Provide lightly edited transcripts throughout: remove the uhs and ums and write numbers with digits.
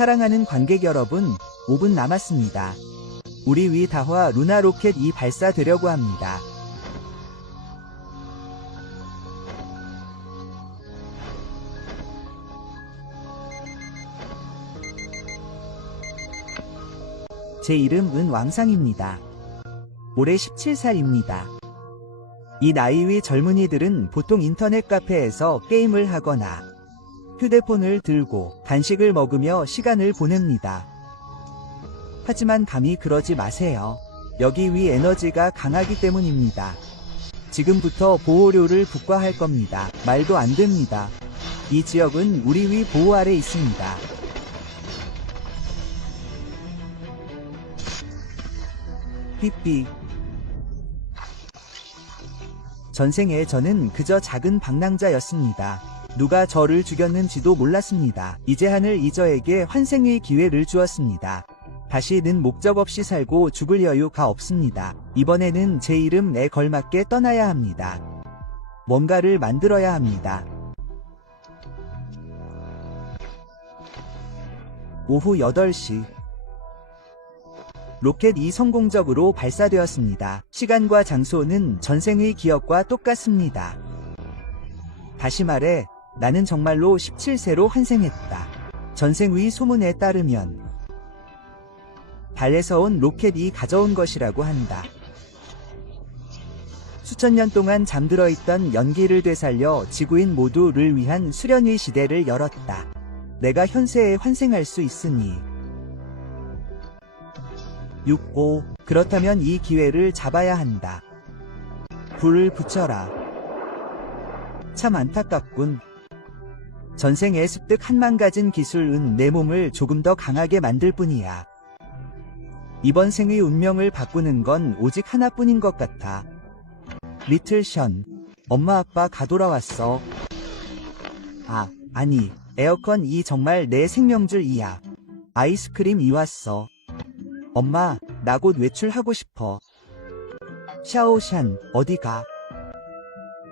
사랑하는 관객 여러분, 5분 남았습니다. 우리 위 다화 루나 로켓 2 발사되려고 합니다. 제 이름은 왕상입니다. 올해 17살입니다. 이 나이 위 젊은이들은 보통 인터넷 카페에서 게임을 하거나 휴대폰을 들고 간식을 먹으며 시간을 보냅니다. 하지만 감히 그러지 마세요. 여기 위 에너지가 강하기 때문입니다. 지금부터 보호료를 부과할 겁니다. 말도 안 됩니다. 이 지역은 우리 위 보호 아래 있습니다. 삐삐. 전생에 저는 그저 작은 방랑자였습니다. 누가 저를 죽였는지도 몰랐습니다. 이제 하늘이 저에게 환생의 기회를 주었습니다. 다시는 목적 없이 살고 죽을 여유가 없습니다. 이번에는 제 이름에 걸맞게 떠나야 합니다. 뭔가를 만들어야 합니다. 오후 8시. 로켓이 성공적으로 발사되었습니다. 시간과 장소는 전생의 기억과 똑같습니다. 다시 말해, 나는 정말로 17세로 환생했다. 전생의 소문에 따르면 달에서 온 로켓이 가져온 것이라고 한다. 수천 년 동안 잠들어 있던 연기를 되살려 지구인 모두를 위한 수련의 시대를 열었다. 내가 현세에 환생할 수 있으니 6.5. 그렇다면 이 기회를 잡아야 한다. 불을 붙여라. 참 안타깝군. 전생에 습득 한만 가진 기술은 내 몸을 조금 더 강하게 만들 뿐이야. 이번 생의 운명을 바꾸는 건 오직 하나뿐인 것 같아. 리틀 션. 엄마 아빠 가돌아왔어. 아니. 에어컨이 정말 내 생명줄이야. 아이스크림이 왔어. 엄마, 나 곧 외출하고 싶어. 샤오샨, 어디 가?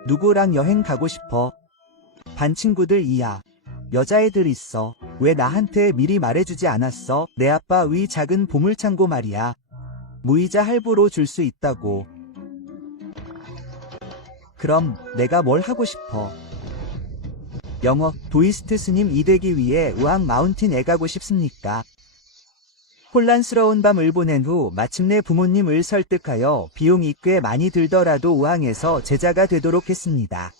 누구랑 여행 가고 싶어? 반 친구들이야. 여자애들 있어. 왜 나한테 미리 말해주지 않았어? 내 아빠 위 작은 보물창고 말이야. 무이자 할부로 줄 수 있다고. 그럼 내가 뭘 하고 싶어? 영어, 도이스트 스님이 되기 위해 우앙 마운틴에 가고 싶습니까? 혼란스러운 밤을 보낸 후 마침내 부모님을 설득하여 비용이 꽤 많이 들더라도 우앙에서 제자가 되도록 했습니다.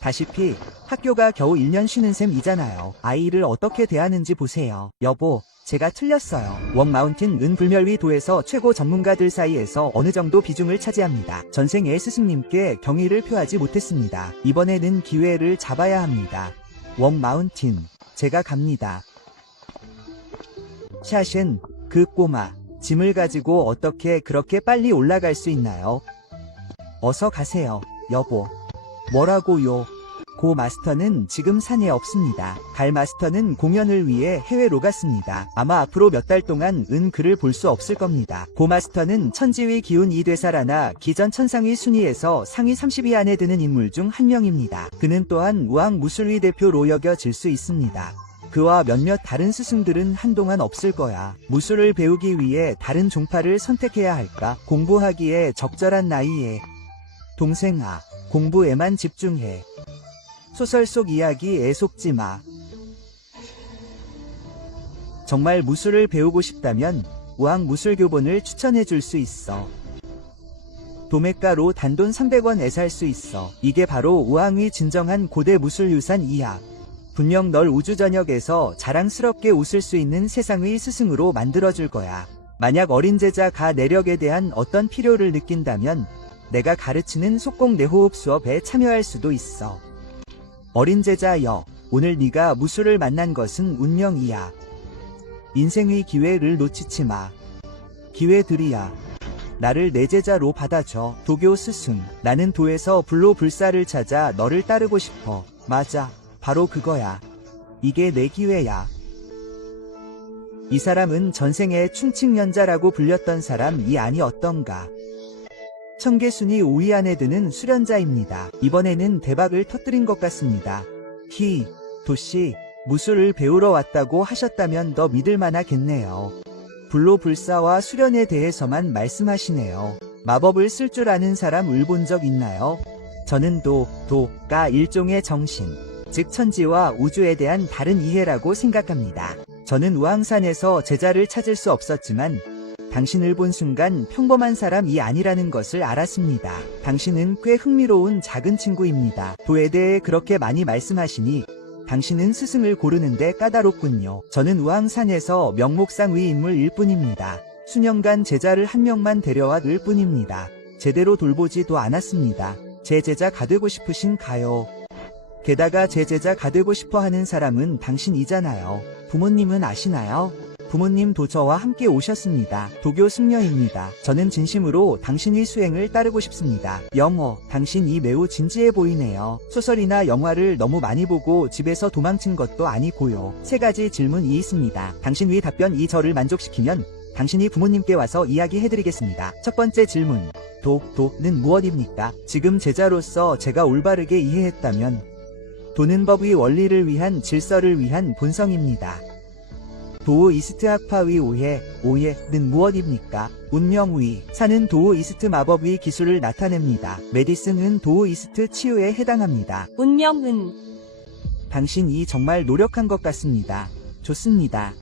다시피 학교가 겨우 1년 쉬는 셈이잖아요. 아이를 어떻게 대하는지 보세요. 여보, 제가 틀렸어요. 웡마운틴은 불멸위 도에서 최고 전문가들 사이에서 어느 정도 비중을 차지합니다. 전생에 스승님께 경의를 표하지 못했습니다. 이번에는 기회를 잡아야 합니다. 웡마운틴, 제가 갑니다. 샤셴, 그 꼬마, 짐을 가지고 어떻게 그렇게 빨리 올라갈 수 있나요? 어서 가세요, 여보. 뭐라고요? 고 마스터는 지금 산에 없습니다. 갈 마스터는 공연을 위해 해외로 갔습니다. 아마 앞으로 몇 달 동안 그를 볼 수 없을 겁니다. 고 마스터는 천지의 기운 2되살아나 기전 천상의 순위에서 상위 30위 안에 드는 인물 중 한 명입니다. 그는 또한 우앙 무술위 대표로 여겨질 수 있습니다. 그와 몇몇 다른 스승들은 한동안 없을 거야. 무술을 배우기 위해 다른 종파를 선택해야 할까? 공부하기에 적절한 나이에. 동생아, 공부에만 집중해. 소설 속 이야기에 속지 마. 정말 무술을 배우고 싶다면 우앙 무술교본을 추천해 줄 수 있어. 도매가로 단돈 300원에 살 수 있어. 이게 바로 우앙의 진정한 고대 무술유산이야. 분명 널 우주전역에서 자랑스럽게 웃을 수 있는 세상의 스승으로 만들어줄 거야. 만약 어린 제자가 내력에 대한 어떤 필요를 느낀다면 내가 가르치는 속공 내호흡 수업에 참여할 수도 있어. 어린 제자여, 오늘 네가 무술을 만난 것은 운명이야. 인생의 기회를 놓치지 마. 기회들이야. 나를 내 제자로 받아줘. 도교 스승, 나는 도에서 불로불사를 찾아 너를 따르고 싶어. 맞아. 바로 그거야. 이게 내 기회야. 이 사람은 전생에 충칭연자라고 불렸던 사람이 아니었던가. 청계순이 5위 안에 드는 수련자입니다. 이번에는 대박을 터뜨린 것 같습니다. 도시, 무술을 배우러 왔다고 하셨다면 더 믿을만하겠네요. 불로불사와 수련에 대해서만 말씀하시네요. 마법을 쓸 줄 아는 사람 을 본 적 있나요? 저는 도가 일종의 정신, 즉 천지와 우주에 대한 다른 이해라고 생각합니다. 저는 우황산에서 제자를 찾을 수 없었지만 당신을 본 순간 평범한 사람이 아니라는 것을 알았습니다. 당신은 꽤 흥미로운 작은 친구입니다. 도에 대해 그렇게 많이 말씀하시니 당신은 스승을 고르는데 까다롭군요. 저는 우황산에서 명목상의 인물일 뿐입니다. 수년간 제자를 한 명만 데려왔을 뿐입니다. 제대로 돌보지도 않았습니다. 제 제자가 되고 싶으신가요? 게다가 제 제자가 되고 싶어 하는 사람은 당신이잖아요. 부모님은 아시나요? 부모님도 저와 함께 오셨습니다. 도교 승려입니다. 저는 진심으로 당신의 수행을 따르고 싶습니다. 영어, 당신이 매우 진지해 보이네요. 소설이나 영화를 너무 많이 보고 집에서 도망친 것도 아니고요. 3가지 질문이 있습니다. 당신의 답변이 저를 만족시키면 당신이 부모님께 와서 이야기해드리겠습니다. 첫 번째 질문, 도는 무엇입니까? 지금 제자로서 제가 올바르게 이해했다면 도는 법의 원리를 위한 질서를 위한 본성입니다. 도우이스트 학파의 오해는 무엇입니까? 운명의, 산은 도우이스트 마법의 기술을 나타냅니다. 메디슨은 도우이스트 치유에 해당합니다. 운명은 당신이 정말 노력한 것 같습니다. 좋습니다.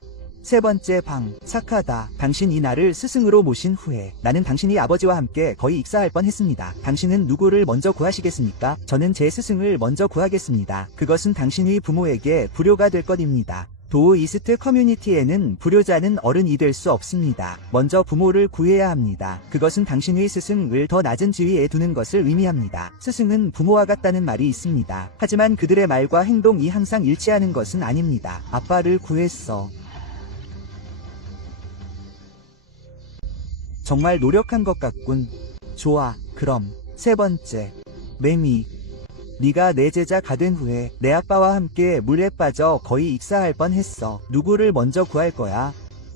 3번째 착하다. 당신이 나를 스승으로 모신 후에 나는 당신이 아버지와 함께 거의 익사할 뻔했습니다. 당신은 누구를 먼저 구하시겠습니까? 저는 제 스승을 먼저 구하겠습니다. 그것은 당신의 부모에게 불효가 될 것입니다. 도우이스트 커뮤니티에는 불효자는 어른이 될 수 없습니다. 먼저 부모를 구해야 합니다. 그것은 당신의 스승을 더 낮은 지위에 두는 것을 의미합니다. 스승은 부모와 같다는 말이 있습니다. 하지만 그들의 말과 행동이 항상 일치하는 것은 아닙니다. 아빠를 구했어. 정말 노력한 것 같군. 좋아, 그럼 3번째, 매미. 네가 내 제자가 된 후에 내 아빠와 함께 물에 빠져 거의 익사할 뻔했어. 누구를 먼저 구할 거야?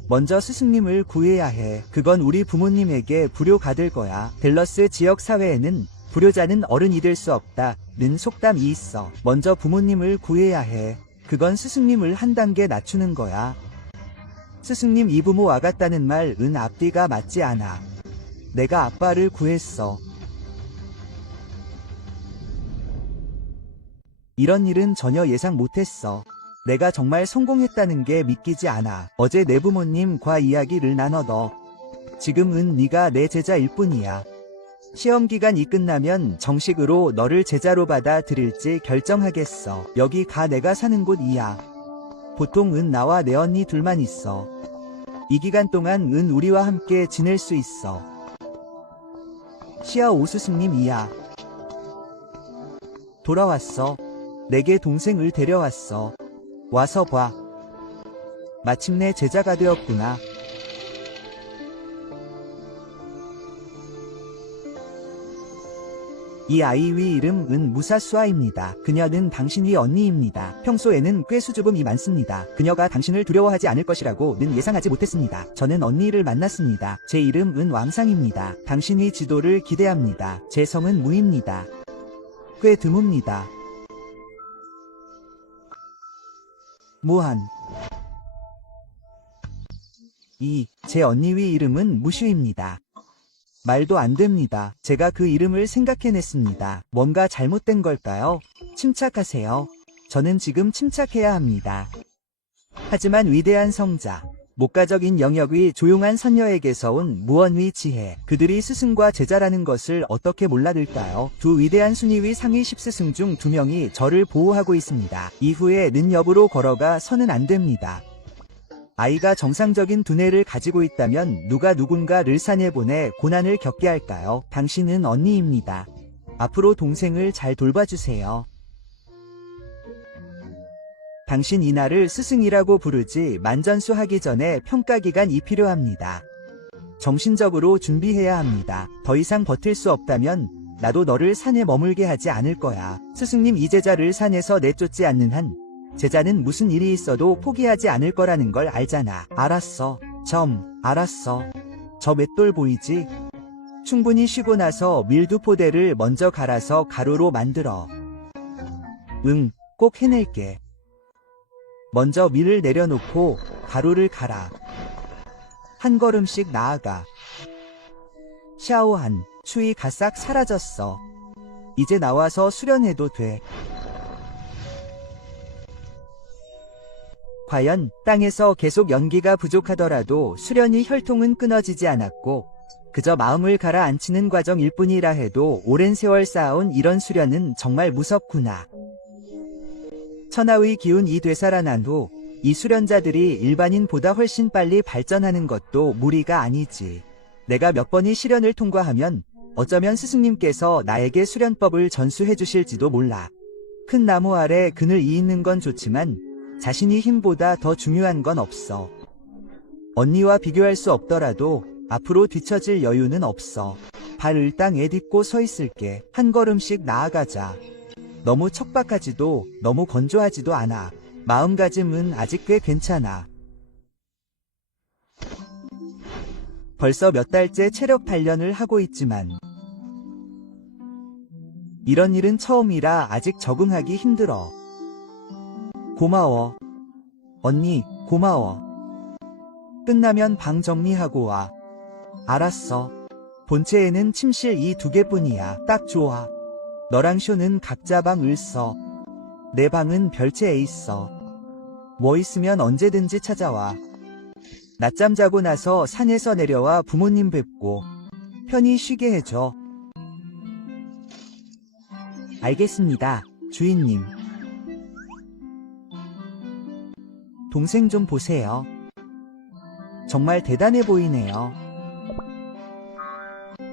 먼저 스승님을 구해야 해. 그건 우리 부모님에게 불효가 될 거야. 댈러스 지역 사회에는 불효자는 어른이 될 수 없다는 속담이 있어. 먼저 부모님을 구해야 해. 그건 스승님을 한 단계 낮추는 거야. 스승님 이부모와 같다는 말은 앞뒤가 맞지 않아. 내가 아빠를 구했어. 이런 일은 전혀 예상 못했어. 내가 정말 성공했다는 게 믿기지 않아. 어제 내 부모님과 이야기를 나눠도 지금은 네가 내 제자일 뿐이야. 시험 기간이 끝나면 정식으로 너를 제자로 받아들일지 결정하겠어. 여기가 내가 사는 곳이야. 보통은 나와 내 언니 둘만 있어. 이 기간 동안 우리와 함께 지낼 수 있어. 시아 오스승님이야. 돌아왔어. 내게 동생을 데려왔어. 와서 봐. 마침내 제자가 되었구나. 이 아이의 이름은 무사수아입니다. 그녀는 당신의 언니입니다. 평소에는 꽤 수줍음이 많습니다. 그녀가 당신을 두려워하지 않을 것이라고는 예상하지 못했습니다. 저는 언니를 만났습니다. 제 이름은 왕상입니다. 당신의 지도를 기대합니다. 제 성은 무입니다. 꽤 드뭅니다. 무한. 제 언니의 이름은 무슈입니다. 말도 안 됩니다. 제가 그 이름을 생각해냈습니다. 뭔가 잘못된 걸까요? 침착하세요. 저는 지금 침착해야 합니다. 하지만 위대한 성자, 목가적인 영역의 조용한 선녀에게서 온 무언의 지혜, 그들이 스승과 제자라는 것을 어떻게 몰라들까요? 두 위대한 순위의 상위 10스승 중 2명이 저를 보호하고 있습니다. 이후에 는 옆으로 걸어가 서는 안 됩니다. 아이가 정상적인 두뇌를 가지고 있다면 누가 누군가를 산에 보내 고난을 겪게 할까요? 당신은 언니입니다. 앞으로 동생을 잘 돌봐주세요. 당신 이날을 스승이라고 부르지 만전수하기 전에 평가기간이 필요합니다. 정신적으로 준비해야 합니다. 더 이상 버틸 수 없다면 나도 너를 산에 머물게 하지 않을 거야. 스승님 이 제자를 산에서 내쫓지 않는 한 제자는 무슨 일이 있어도 포기하지 않을 거라는 걸 알잖아. 알았어. 알았어. 저 맷돌 보이지? 충분히 쉬고 나서 밀두포대를 먼저 갈아서 가루로 만들어. 꼭 해낼게. 먼저 밀을 내려놓고 가루를 갈아. 한 걸음씩 나아가. 샤오한, 추위가 싹 사라졌어. 이제 나와서 수련해도 돼. 과연 땅에서 계속 연기가 부족하더라도 수련이 혈통은 끊어지지 않았고 그저 마음을 가라앉히는 과정일 뿐이라 해도 오랜 세월 쌓아온 이런 수련은 정말 무섭구나. 천하의 기운이 되살아난 후 이 수련자들이 일반인보다 훨씬 빨리 발전하는 것도 무리가 아니지. 내가 몇 번의 시련을 통과하면 어쩌면 스승님께서 나에게 수련법을 전수해 주실지도 몰라. 큰 나무 아래 그늘 있는 건 좋지만 자신이 힘보다 더 중요한 건 없어. 언니와 비교할 수 없더라도 앞으로 뒤처질 여유는 없어. 발을 땅에 딛고 서 있을게. 한 걸음씩 나아가자. 너무 척박하지도 너무 건조하지도 않아. 마음가짐은 아직 꽤 괜찮아. 벌써 몇 달째 체력 단련을 하고 있지만 이런 일은 처음이라 아직 적응하기 힘들어. 고마워. 언니, 고마워. 끝나면 방 정리하고 와. 알았어. 본체에는 침실 이 2개뿐이야. 딱 좋아. 너랑 쇼는 각자 방을 써. 내 방은 별채에 있어. 뭐 있으면 언제든지 찾아와. 낮잠 자고 나서 산에서 내려와 부모님 뵙고 편히 쉬게 해줘. 알겠습니다, 주인님. 동생 좀 보세요. 정말 대단해 보이네요.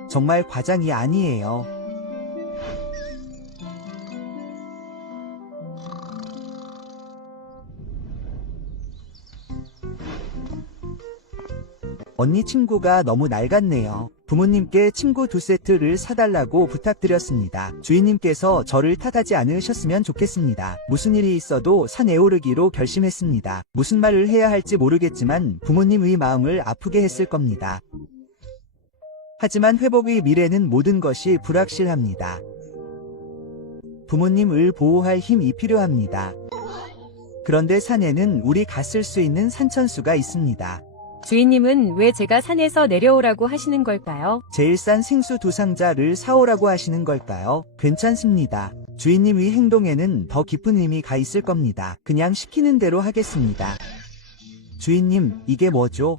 정말 과장이 아니에요. 언니 친구가 너무 낡았네요. 부모님께 친구 2세트를 사달라고 부탁드렸습니다. 주인님께서 저를 탓하지 않으셨으면 좋겠습니다. 무슨 일이 있어도 산에 오르기로 결심했습니다. 무슨 말을 해야 할지 모르겠지만 부모님의 마음을 아프게 했을 겁니다. 하지만 회복의 미래는 모든 것이 불확실합니다. 부모님을 보호할 힘이 필요합니다. 그런데 산에는 우리가 쓸 수 있는 산천수가 있습니다. 주인님은 왜 제가 산에서 내려오라고 하시는 걸까요? 제일 싼 생수 2상자를 사오라고 하시는 걸까요? 괜찮습니다. 주인님의 행동에는 더 깊은 의미가 있을 겁니다. 그냥 시키는 대로 하겠습니다. 주인님, 이게 뭐죠?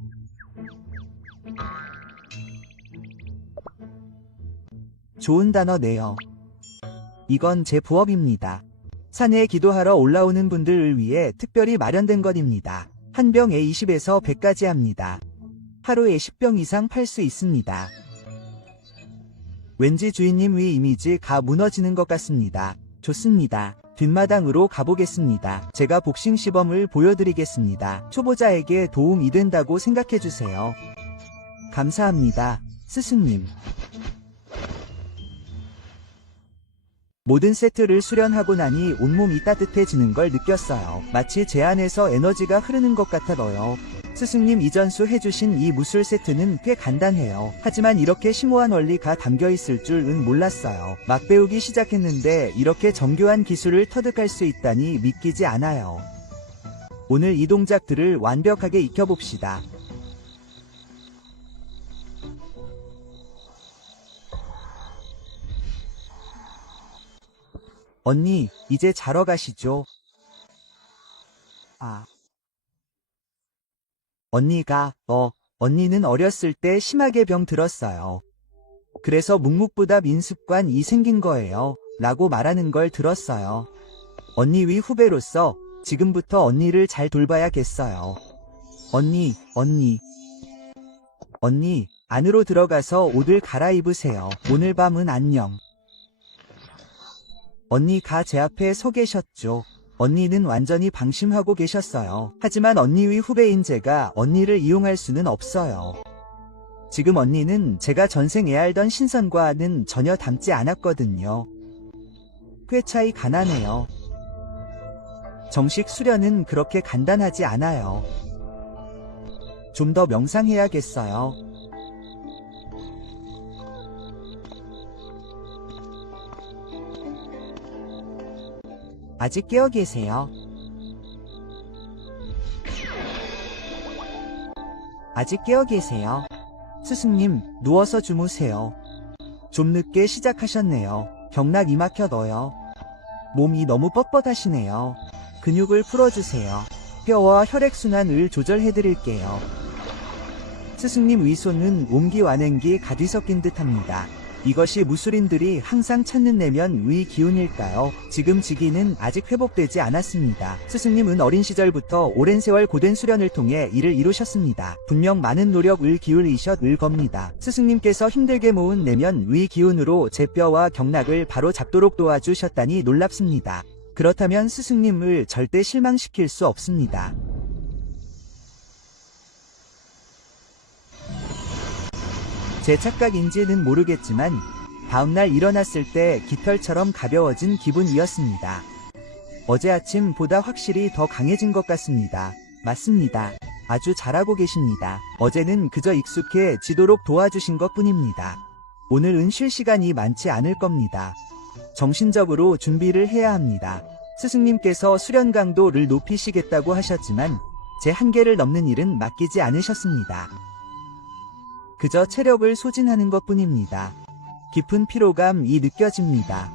좋은 단어네요. 이건 제 부업입니다. 산에 기도하러 올라오는 분들을 위해 특별히 마련된 것입니다. 한 병에 20에서 100까지 합니다. 하루에 10병 이상 팔 수 있습니다. 왠지 주인님의 이미지가 무너지는 것 같습니다. 좋습니다. 뒷마당으로 가보겠습니다. 제가 복싱 시범을 보여드리겠습니다. 초보자에게 도움이 된다고 생각해주세요. 감사합니다, 스승님. 모든 세트를 수련하고 나니 온몸이 따뜻해지는 걸 느꼈어요. 마치 제 안에서 에너지가 흐르는 것 같아요. 스승님 이전수 해주신 이 무술 세트는 꽤 간단해요. 하지만 이렇게 심오한 원리가 담겨있을 줄은 몰랐어요. 막 배우기 시작했는데 이렇게 정교한 기술을 터득할 수 있다니 믿기지 않아요. 오늘 이 동작들을 완벽하게 익혀봅시다. 언니, 이제 자러 가시죠. 언니는 어렸을 때 심하게 병 들었어요. 그래서 묵묵부답 인습관이 생긴 거예요. 라고 말하는 걸 들었어요. 언니의 후배로서 지금부터 언니를 잘 돌봐야겠어요. 언니, 안으로 들어가서 옷을 갈아입으세요. 오늘 밤은 안녕. 언니가 제 앞에 서 계셨죠. 언니는 완전히 방심하고 계셨어요. 하지만 언니의 후배인 제가 언니를 이용할 수는 없어요. 지금 언니는 제가 전생에 알던 신선과는 전혀 닮지 않았거든요. 꽤 차이가 나네요. 정식 수련은 그렇게 간단하지 않아요. 좀 더 명상해야겠어요. 아직 깨어 계세요. 아직 깨어 계세요. 스승님, 누워서 주무세요. 좀 늦게 시작하셨네요. 경락 이막혀 넣어요. 몸이 너무 뻣뻣하시네요. 근육을 풀어주세요. 뼈와 혈액순환을 조절해드릴게요. 스승님 위손은 옹기 완행기 가디 섞인 듯합니다. 이것이 무술인들이 항상 찾는 내면 위 기운일까요? 지금 지기는 아직 회복되지 않았습니다. 스승님은 어린 시절부터 오랜 세월 고된 수련을 통해 이를 이루셨습니다. 분명 많은 노력을 기울이셨을 겁니다. 스승님께서 힘들게 모은 내면 위 기운으로 제 뼈와 경락을 바로 잡도록 도와주셨다니 놀랍습니다. 그렇다면 스승님을 절대 실망시킬 수 없습니다. 제 착각인지는 모르겠지만 다음날 일어났을 때 깃털처럼 가벼워진 기분이었습니다. 어제 아침보다 확실히 더 강해진 것 같습니다. 맞습니다. 아주 잘하고 계십니다. 어제는 그저 익숙해지도록 도와주신 것 뿐입니다. 오늘은 쉴 시간이 많지 않을 겁니다. 정신적으로 준비를 해야 합니다. 스승님께서 수련 강도를 높이시겠다고 하셨지만 제 한계를 넘는 일은 맡기지 않으셨습니다. 그저 체력을 소진하는 것 뿐입니다. 깊은 피로감이 느껴집니다.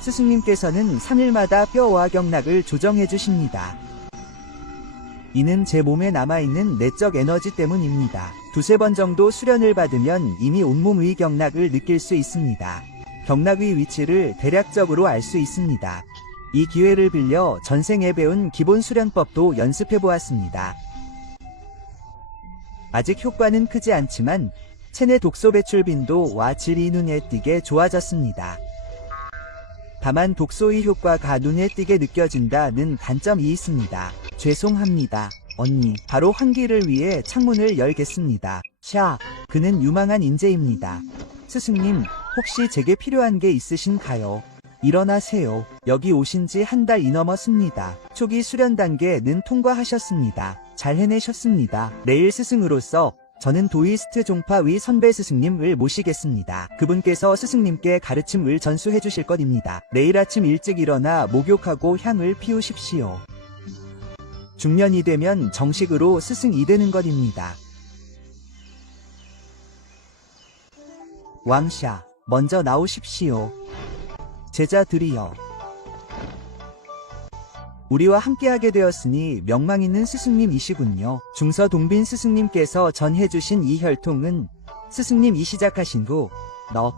스승님께서는 3일마다 뼈와 경락을 조정해 주십니다. 이는 제 몸에 남아있는 내적 에너지 때문입니다. 두세 번 정도 수련을 받으면 이미 온몸의 경락을 느낄 수 있습니다. 경락의 위치를 대략적으로 알 수 있습니다. 이 기회를 빌려 전생에 배운 기본 수련법도 연습해 보았습니다. 아직 효과는 크지 않지만 체내 독소 배출 빈도와 질이 눈에 띄게 좋아졌습니다. 다만 독소의 효과가 눈에 띄게 느껴진다는 단점이 있습니다. 죄송합니다, 언니. 바로 환기를 위해 창문을 열겠습니다. 샤, 그는 유망한 인재입니다. 스승님, 혹시 제게 필요한 게 있으신가요? 일어나세요. 여기 오신 지 한 달이 넘었습니다. 초기 수련 단계는 통과하셨습니다. 잘 해내셨습니다. 내일 스승으로서 저는 도이스트 종파의 선배 스승님을 모시겠습니다. 그분께서 스승님께 가르침을 전수해 주실 것입니다. 내일 아침 일찍 일어나 목욕하고 향을 피우십시오. 중년이 되면 정식으로 스승이 되는 것입니다. 왕샤, 먼저 나오십시오. 제자들이여. 우리와 함께하게 되었으니 명망 있는 스승님이시군요. 중서동빈 스승님께서 전해주신 이 혈통은 스승님이 시작하신 후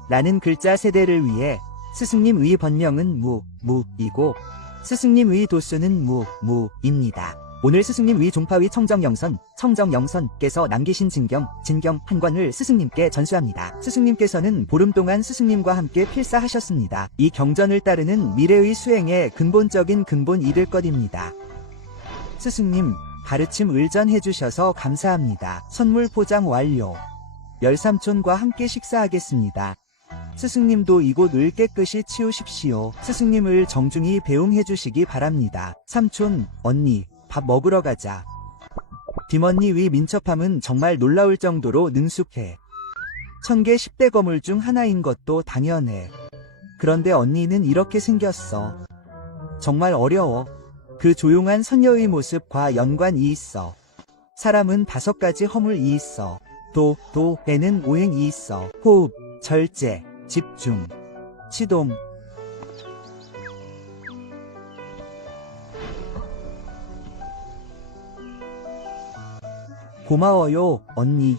라는 글자 세대를 위해 스승님의 번명은 무이고 스승님의 도수는 무입니다. 오늘 스승님의 종파위 청정영선께서 남기신 진경 한 권을 스승님께 전수합니다. 스승님께서는 보름 동안 스승님과 함께 필사하셨습니다. 이 경전을 따르는 미래의 수행의 근본적인 근본이 될 것입니다. 스승님, 가르침 을전해주셔서 감사합니다. 선물 포장 완료. 열삼촌과 함께 식사하겠습니다. 스승님도 이곳 을 깨끗이 치우십시오. 스승님을 정중히 배웅해주시기 바랍니다. 삼촌, 언니, 밥 먹으러 가자. 뒷언니 위 민첩함은 정말 놀라울 정도로 능숙해. 1000개 10대 거물 중 하나인 것도 당연해. 그런데 언니는 이렇게 생겼어. 정말 어려워. 그 조용한 선녀의 모습과 연관이 있어. 사람은 5가지 허물이 있어. 도에는 오행이 있어. 호흡, 절제, 집중, 치동. 고마워요, 언니.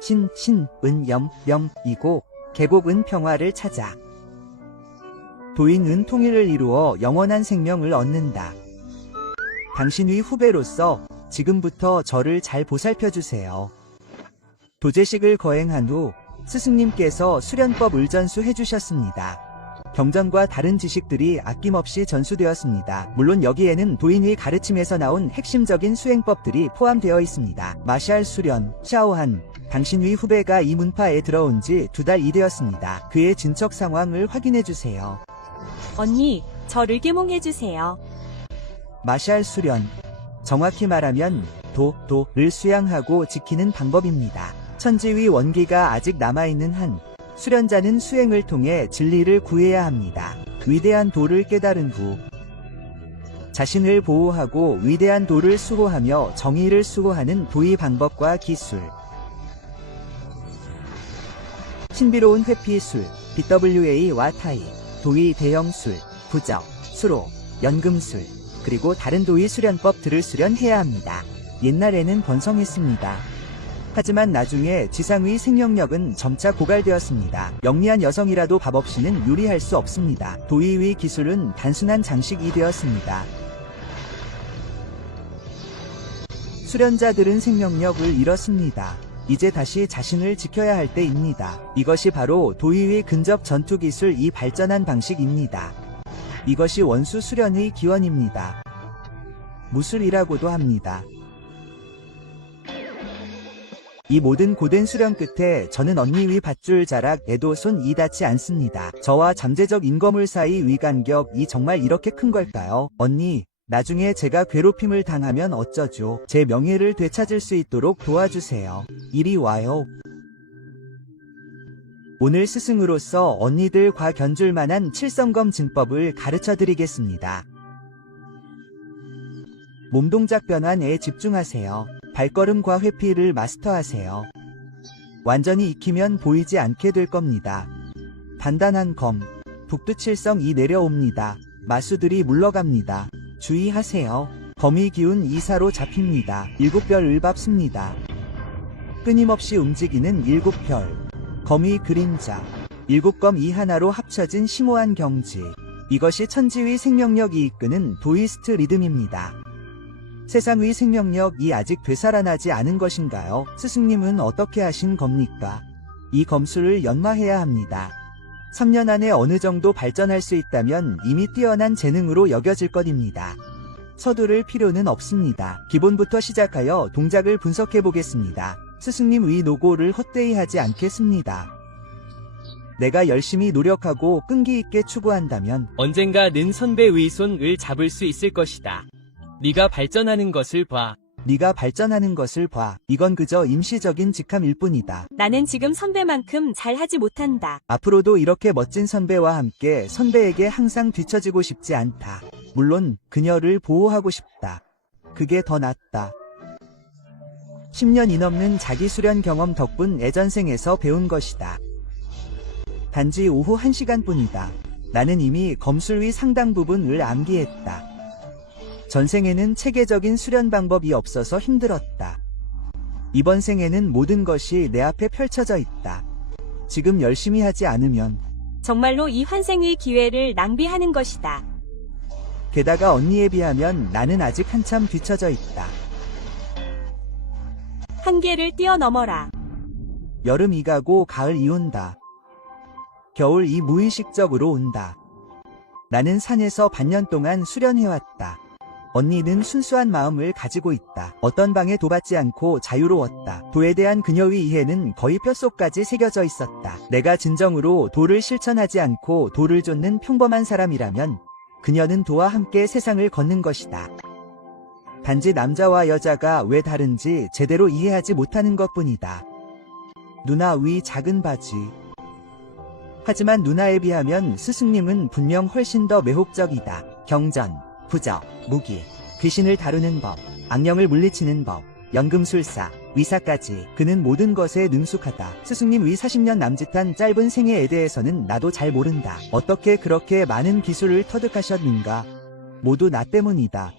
신은 염이고 계곡은 평화를 찾아. 도인은 통일을 이루어 영원한 생명을 얻는다. 당신의 후배로서 지금부터 저를 잘 보살펴주세요. 도제식을 거행한 후 스승님께서 수련법 을전수 해주셨습니다. 경전과 다른 지식들이 아낌없이 전수되었습니다. 물론 여기에는 도인의 가르침에서 나온 핵심적인 수행법들이 포함되어 있습니다. 마샬 수련, 샤오한. 당신의 후배가 이 문파에 들어온 지 2달이 되었습니다. 그의 진척 상황을 확인해주세요. 언니, 저를 계몽해주세요. 마샬 수련. 정확히 말하면 도를 수양하고 지키는 방법입니다. 천지의 원기가 아직 남아있는 한 수련자는 수행을 통해 진리를 구해야 합니다. 위대한 도를 깨달은 후 자신을 보호하고 위대한 도를 수호하며 정의를 수호하는 도의 방법과 기술. 신비로운 회피술, BWA와 타이, 도의 대형술, 부적, 수로, 연금술, 그리고 다른 도의 수련법들을 수련해야 합니다. 옛날에는 번성했습니다. 하지만 나중에 지상의 생명력은 점차 고갈되었습니다. 영리한 여성이라도 밥 없이는 요리할 수 없습니다. 도의의 기술은 단순한 장식이 되었습니다. 수련자들은 생명력을 잃었습니다. 이제 다시 자신을 지켜야 할 때입니다. 이것이 바로 도의의 근접 전투 기술이 발전한 방식입니다. 이것이 원수 수련의 기원입니다. 무술이라고도 합니다. 이 모든 고된 수련 끝에 저는 언니 위 밧줄 자락에도 손이 닿지 않습니다. 저와 잠재적 인거물 사이 위간격이 정말 이렇게 큰 걸까요? 언니, 나중에 제가 괴롭힘을 당하면 어쩌죠? 제 명예를 되찾을 수 있도록 도와주세요. 이리 와요. 오늘 스승으로서 언니들과 견줄 만한 칠성검 진법을 가르쳐 드리겠습니다. 몸동작 변환에 집중하세요. 발걸음과 회피를 마스터하세요. 완전히 익히면 보이지 않게 될 겁니다. 단단한 검, 북두칠성이 내려옵니다. 마수들이 물러갑니다. 주의하세요. 검이 기운 이사로 잡힙니다. 7별을 밟습니다. 끊임없이 움직이는 7별. 검이 그림자. 7검 이 하나로 합쳐진 심오한 경지. 이것이 천지의 생명력이 이끄는 도이스트 리듬입니다. 세상의 생명력이 아직 되살아나지 않은 것인가요? 스승님은 어떻게 하신 겁니까? 이 검술을 연마해야 합니다. 3년 안에 어느 정도 발전할 수 있다면 이미 뛰어난 재능으로 여겨질 것입니다. 서두를 필요는 없습니다. 기본부터 시작하여 동작을 분석해 보겠습니다. 스승님의 노고를 헛되이 하지 않겠습니다. 내가 열심히 노력하고 끈기 있게 추구한다면 언젠가 는 선배의 손을 잡을 수 있을 것이다. 네가 발전하는 것을 봐. 네가 발전하는 것을 봐. 이건 그저 임시적인 직함일 뿐이다. 나는 지금 선배만큼 잘하지 못한다. 앞으로도 이렇게 멋진 선배와 함께 선배에게 항상 뒤처지고 싶지 않다. 물론 그녀를 보호하고 싶다. 그게 더 낫다. 10년이 넘는 자기 수련 경험 덕분 예전생에서 배운 것이다. 단지 오후 1시간뿐이다. 나는 이미 검술의 상당 부분을 암기했다. 전생에는 체계적인 수련 방법이 없어서 힘들었다. 이번 생에는 모든 것이 내 앞에 펼쳐져 있다. 지금 열심히 하지 않으면 정말로 이 환생의 기회를 낭비하는 것이다. 게다가 언니에 비하면 나는 아직 한참 뒤처져 있다. 한계를 뛰어넘어라. 여름이 가고 가을이 온다. 겨울이 무의식적으로 온다. 나는 산에서 반년 동안 수련해왔다. 언니는 순수한 마음을 가지고 있다. 어떤 방에 도받지 않고 자유로웠다. 도에 대한 그녀의 이해는 거의 뼛속까지 새겨져 있었다. 내가 진정으로 도를 실천하지 않고 도를 좇는 평범한 사람이라면 그녀는 도와 함께 세상을 걷는 것이다. 단지 남자와 여자가 왜 다른지 제대로 이해하지 못하는 것뿐이다. 누나 위 작은 바지. 하지만 누나에 비하면 스승님은 분명 훨씬 더 매혹적이다. 경전, 부적, 무기, 귀신을 다루는 법, 악령을 물리치는 법, 연금술사, 위사까지 그는 모든 것에 능숙하다. 스승님의 40년 남짓한 짧은 생애에 대해서는 나도 잘 모른다. 어떻게 그렇게 많은 기술을 터득하셨는가? 모두 나 때문이다.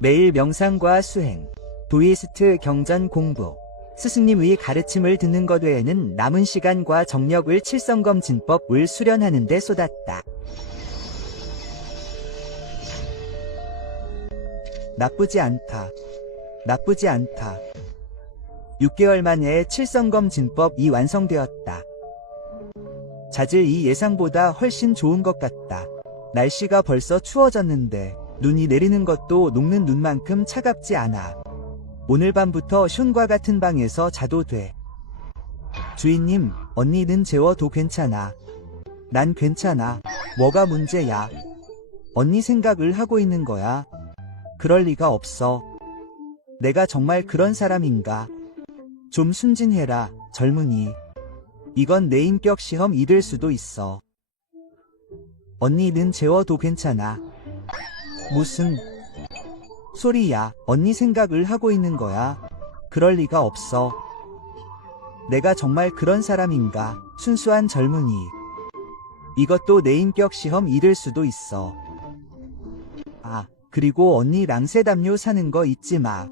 매일 명상과 수행, 도이스트 경전 공부, 스승님의 가르침을 듣는 것 외에는 남은 시간과 정력을 칠성검 진법을 수련하는 데 쏟았다. 나쁘지 않다. 나쁘지 않다. 6개월 만에 칠성검 진법이 완성되었다. 자질이 예상보다 훨씬 좋은 것 같다. 날씨가 벌써 추워졌는데 눈이 내리는 것도 녹는 눈만큼 차갑지 않아. 오늘 밤부터 슌과 같은 방에서 자도 돼. 주인님, 언니는 재워도 괜찮아. 난 괜찮아. 뭐가 문제야? 언니 생각을 하고 있는 거야. 그럴 리가 없어. 내가 정말 그런 사람인가? 좀 순진해라, 젊은이. 이건 내 인격 시험이 될 수도 있어. 언니는 재워도 괜찮아. 무슨 소리야? 언니 생각을 하고 있는 거야? 그럴 리가 없어. 내가 정말 그런 사람인가? 순수한 젊은이. 이것도 내 인격 시험 잃을 수도 있어. 아, 그리고 언니 랑세 담요 사는 거 잊지 마.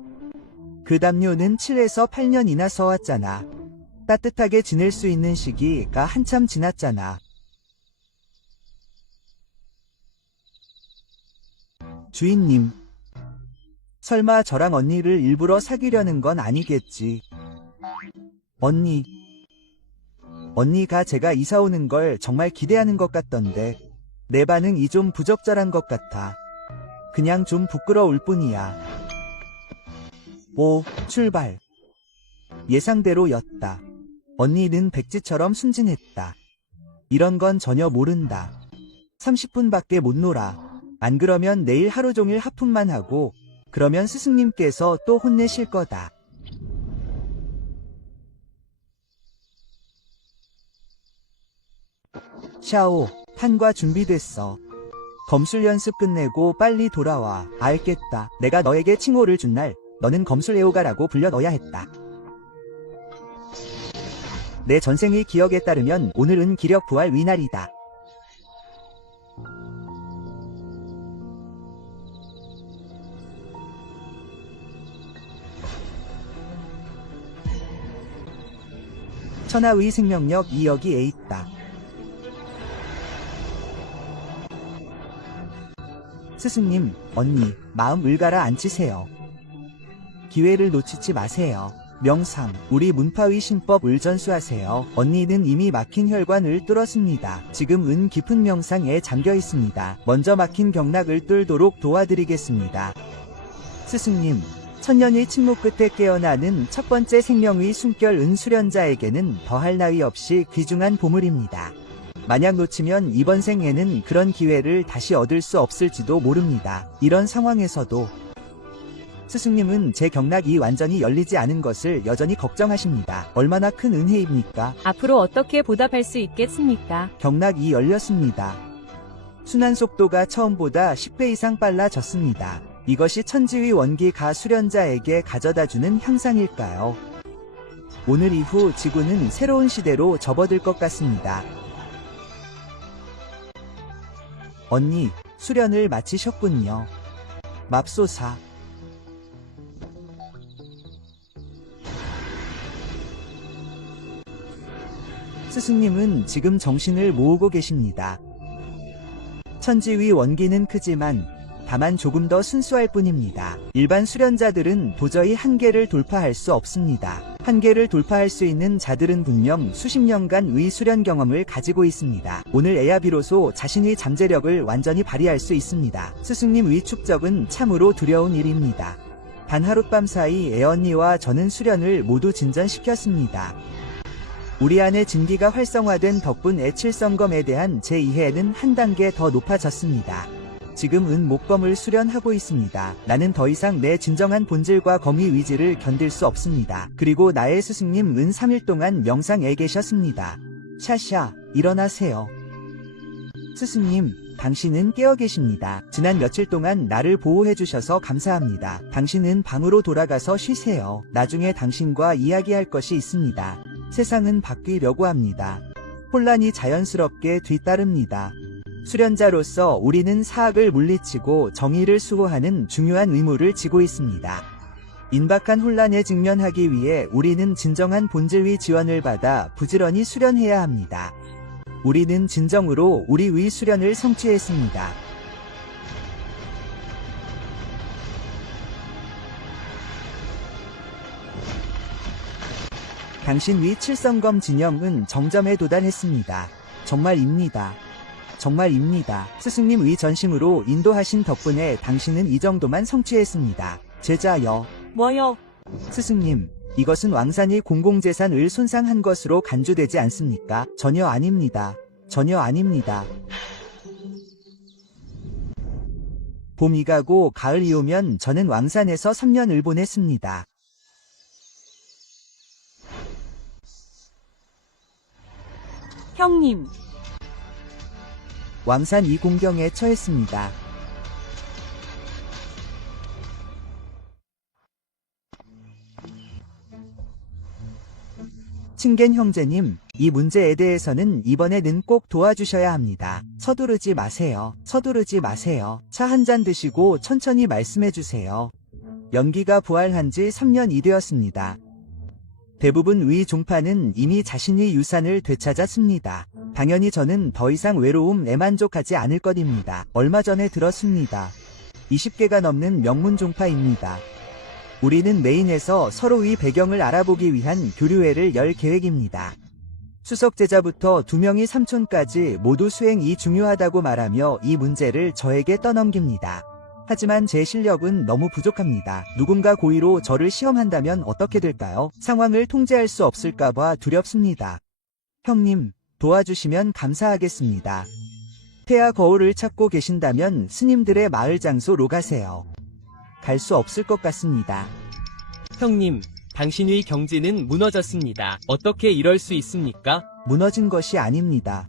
그 담요는 7에서 8년이나 써왔잖아. 따뜻하게 지낼 수 있는 시기가 한참 지났잖아. 주인님. 설마 저랑 언니를 일부러 사귀려는 건 아니겠지. 언니가 제가 이사 오는 걸 정말 기대하는 것 같던데 내 반응이 좀 부적절한 것 같아. 그냥 좀 부끄러울 뿐이야. 오, 출발. 예상대로였다. 언니는 백지처럼 순진했다. 이런 건 전혀 모른다. 30분밖에 못 놀아. 안 그러면 내일 하루 종일 하품만 하고 그러면 스승님께서 또 혼내실 거다. 샤오, 판과 준비됐어. 검술 연습 끝내고 빨리 돌아와. 알겠다. 내가 너에게 칭호를 준 날 너는 검술 애호가라고 불려 넣어야 했다. 내 전생의 기억에 따르면 오늘은 기력 부활 위날이다. 천하의 생명력 2억이 있다. 스승님, 언니, 마음 을가라앉히세요. 기회를 놓치지 마세요. 명상, 우리 문파의 신법 을전수하세요. 언니는 이미 막힌 혈관을 뚫었습니다. 지금 은 깊은 명상에 잠겨 있습니다. 먼저 막힌 경락을 뚫도록 도와드리겠습니다. 스승님, 천년의 침묵 끝에 깨어나는 첫 번째 생명의 숨결 은 수련자에게는 더할 나위 없이 귀중한 보물입니다. 만약 놓치면 이번 생에는 그런 기회를 다시 얻을 수 없을지도 모릅니다. 이런 상황에서도 스승님은 제 경락이 완전히 열리지 않은 것을 여전히 걱정하십니다. 얼마나 큰 은혜입니까? 앞으로 어떻게 보답할 수 있겠습니까? 경락이 열렸습니다. 순환 속도가 처음보다 10배 이상 빨라졌습니다. 이것이 천지의 원기가 수련자에게 가져다주는 향상일까요? 오늘 이후 지구는 새로운 시대로 접어들 것 같습니다. 언니, 수련을 마치셨군요. 맙소사. 스승님은 지금 정신을 모으고 계십니다. 천지의 원기는 크지만 다만 조금 더 순수할 뿐입니다. 일반 수련자들은 도저히 한계를 돌파할 수 없습니다. 한계를 돌파할 수 있는 자들은 분명 수십 년간의 수련 경험을 가지고 있습니다. 오늘 에야 비로소 자신의 잠재력을 완전히 발휘할 수 있습니다. 스승님의 축적은 참으로 두려운 일입니다. 단 하룻밤 사이 애언니와 저는 수련을 모두 진전시켰습니다. 우리 안의 진기가 활성화된 덕분 애칠성검에 대한 제 이해는 한 단계 더 높아졌습니다. 지금 은 목검을 수련하고 있습니다. 나는 더 이상 내 진정한 본질과 검의 위지를 견딜 수 없습니다. 그리고 나의 스승님 은 3일 동안 명상에 계셨습니다. 샤샤, 일어나세요. 스승님, 당신은 깨어 계십니다. 지난 며칠 동안 나를 보호해 주셔서 감사합니다. 당신은 방으로 돌아가서 쉬세요. 나중에 당신과 이야기할 것이 있습니다. 세상은 바뀌려고 합니다. 혼란이 자연스럽게 뒤따릅니다. 수련자로서 우리는 사악을 물리치고 정의를 수호하는 중요한 의무를 지고 있습니다. 임박한 혼란에 직면하기 위해 우리는 진정한 본질의 지원을 받아 부지런히 수련해야 합니다. 우리는 진정으로 우리의 수련을 성취했습니다. 당신의 칠성검 진영은 정점에 도달했습니다. 정말입니다. 정말입니다. 스승님의 전심으로 인도하신 덕분에 당신은 이 정도만 성취했습니다. 제자여. 뭐요? 스승님, 이것은 왕산이 공공재산을 손상한 것으로 간주되지 않습니까? 전혀 아닙니다. 전혀 아닙니다. 봄이 가고 가을이 오면 저는 왕산에서 3년을 보냈습니다. 형님, 왕산 이 공경에 처했습니다. 칭겐 형제님, 이 문제에 대해서는 이번에는 꼭 도와주셔야 합니다. 서두르지 마세요. 서두르지 마세요. 차 한 잔 드시고 천천히 말씀해주세요. 연기가 부활한 지 3년이 되었습니다. 대부분 위 종파는 이미 자신의 유산을 되찾았습니다. 당연히 저는 더 이상 외로움에 만족하지 않을 것입니다. 얼마 전에 들었습니다. 20개가 넘는 명문 종파입니다. 우리는 메인에서 서로의 배경을 알아보기 위한 교류회를 열 계획입니다. 수석 제자부터 2명의 삼촌까지 모두 수행이 중요하다고 말하며 이 문제를 저에게 떠넘깁니다. 하지만 제 실력은 너무 부족합니다. 누군가 고의로 저를 시험한다면 어떻게 될까요? 상황을 통제할 수 없을까봐 두렵습니다. 형님, 도와주시면 감사하겠습니다. 태아 거울을 찾고 계신다면 스님들의 마을 장소로 가세요. 갈 수 없을 것 같습니다. 형님, 당신의 경지는 무너졌습니다. 어떻게 이럴 수 있습니까? 무너진 것이 아닙니다.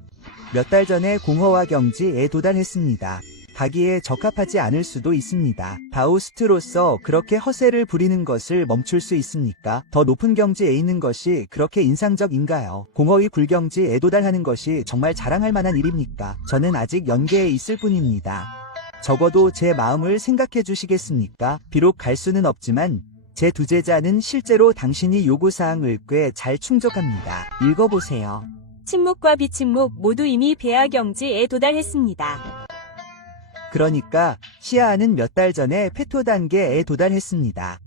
몇 달 전에 공허와 경지에 도달했습니다. 가기에 적합하지 않을 수도 있습니다. 다우스트로서 그렇게 허세를 부리는 것을 멈출 수 있습니까? 더 높은 경지에 있는 것이 그렇게 인상적인가요? 공허의 굴경지에 도달하는 것이 정말 자랑할 만한 일입니까? 저는 아직 연계에 있을 뿐입니다. 적어도 제 마음을 생각해 주시겠습니까? 비록 갈 수는 없지만 제 두 제자는 실제로 당신이 요구사항을 꽤 잘 충족합니다. 읽어보세요. 침묵과 비침묵 모두 이미 배아 경지에 도달했습니다. 그러니까 시아아는 몇 달 전에 페토 단계에 도달했습니다.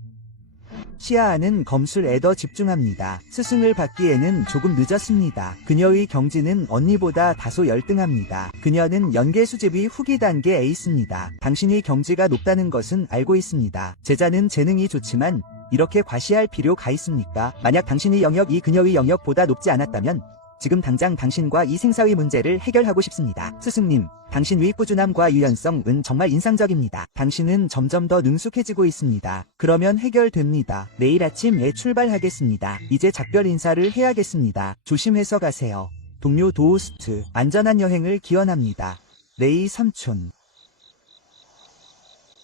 시아아는 검술에 더 집중합니다. 스승을 받기에는 조금 늦었습니다. 그녀의 경지는 언니보다 다소 열등합니다. 그녀는 연계 수집의 후기 단계에 있습니다. 당신이 경지가 높다는 것은 알고 있습니다. 제자는 재능이 좋지만 이렇게 과시할 필요가 있습니까? 만약 당신의 영역이 그녀의 영역보다 높지 않았다면 지금 당장 당신과 이 생사의 문제를 해결하고 싶습니다. 스승님, 당신의 꾸준함과 유연성은 정말 인상적입니다. 당신은 점점 더 능숙해지고 있습니다. 그러면 해결됩니다. 내일 아침에 출발하겠습니다. 이제 작별 인사를 해야겠습니다. 조심해서 가세요. 동료 도우스트, 안전한 여행을 기원합니다. 레이 삼촌.